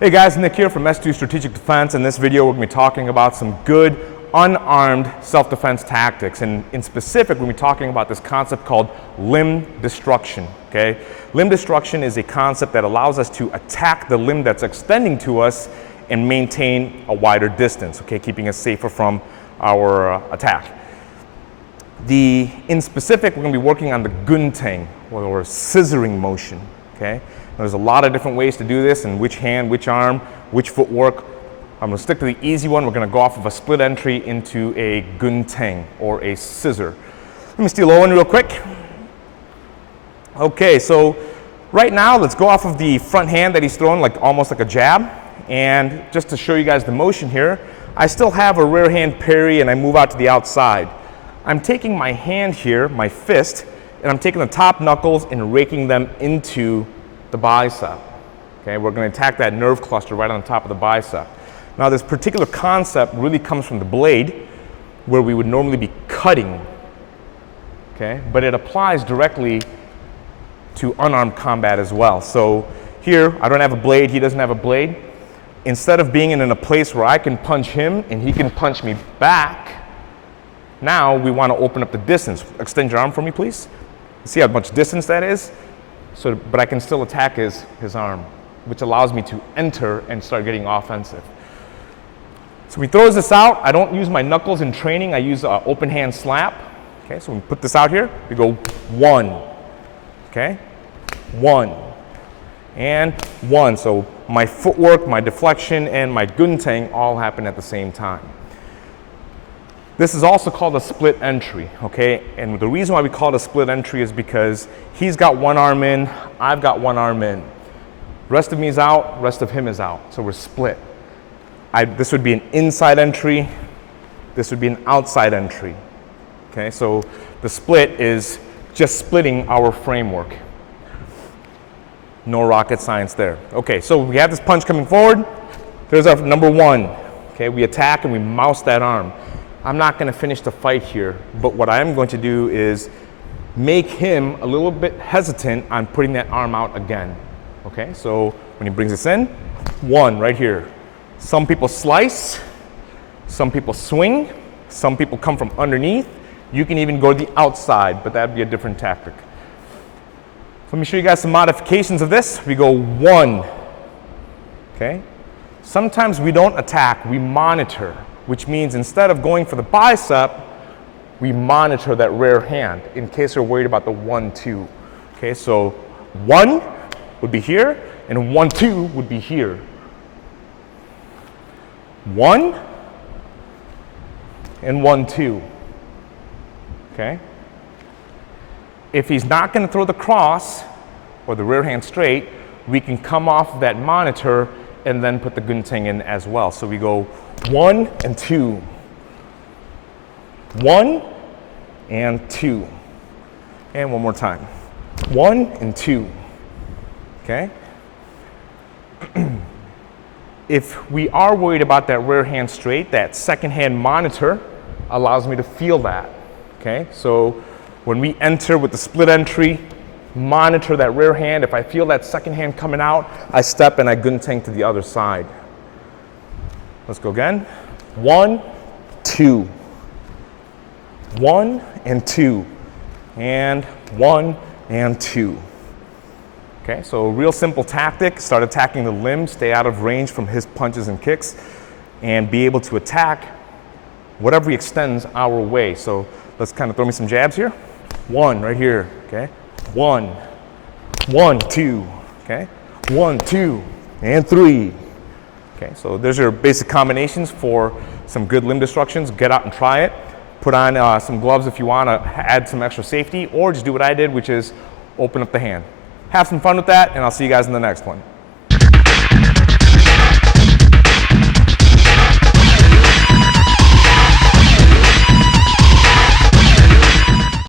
Hey guys, Nick here from S2 Strategic Defense. In this video, we're going to be talking about some good unarmed self-defense tactics. And in specific, we're going to be talking about this concept called limb destruction. Okay? Limb destruction is a concept that allows us to attack the limb that's extending to us and maintain a wider distance, okay, keeping us safer from our attack. In specific, we're going to be working on the Gunteng, or scissoring motion. Okay? There's a lot of different ways to do this, and which hand, which arm, which footwork. I'm going to stick to the easy one. We're going to go off of a split entry into a Gunteng, or a scissor. Let me steal Owen real quick. Okay, so right now, let's go off of the front hand that he's throwing, almost like a jab. And just to show you guys the motion here, I still have a rear hand parry, and I move out to the outside. I'm taking my hand here, my fist, and I'm taking the top knuckles and raking them into the bicep. Okay, we're going to attack that nerve cluster right on the top of the bicep. Now, this particular concept really comes from the blade, where we would normally be cutting. Okay, but it applies directly to unarmed combat as well. So here, I don't have a blade, he doesn't have a blade. Instead of being in a place where I can punch him and he can punch me back, now we want to open up the distance. Extend your arm for me, please. See how much distance that is? But I can still attack his arm, which allows me to enter and start getting offensive. So he throws this out. I don't use my knuckles in training. I use an open hand slap. Okay, so we put this out here. We go 1. Okay, 1 and 1. So my footwork, my deflection, and my Gunteng all happen at the same time. This is also called a split entry, okay? And the reason why we call it a split entry is because he's got one arm in, I've got one arm in. Rest of me is out, rest of him is out, so we're split. This would be an inside entry, this would be an outside entry, okay? So the split is just splitting our framework. No rocket science there. Okay, so we have this punch coming forward. There's our number 1, okay? We attack and we mouse that arm. I'm not going to finish the fight here, but what I am going to do is make him a little bit hesitant on putting that arm out again. Okay, so when he brings this in, 1 right here. Some people slice, some people swing, some people come from underneath. You can even go to the outside, but that'd be a different tactic. So let me show you guys some modifications of this. We go 1. Okay, sometimes we don't attack, we monitor, which means instead of going for the bicep, we monitor that rear hand in case we're worried about the 1-2. Okay, so 1 would be here, and 1-2 would be here. 1 and 1-2. Okay? If he's not going to throw the cross or the rear hand straight, we can come off that monitor and then put the Gunteng in as well. So we go 1 and 2. 1 and 2. And one more time. 1 and 2. Okay? If we are worried about that rear hand straight, that second hand monitor allows me to feel that. Okay? So when we enter with the split entry, monitor that rear hand. If I feel that second hand coming out, I step and I Gunteng to the other side. Let's go again. 1, 2. 1 and 2. And 1 and 2. Okay, so a real simple tactic. Start attacking the limb, stay out of range from his punches and kicks, and be able to attack whatever he extends our way. So let's kind of throw me some jabs here. 1 right here, okay? 1, 1, 2, okay? 1, 2, and 3. Okay, so there's your basic combinations for some good limb destructions. Get out and try it. Put on some gloves if you want to add some extra safety, or just do what I did, which is open up the hand. Have some fun with that, and I'll see you guys in the next one.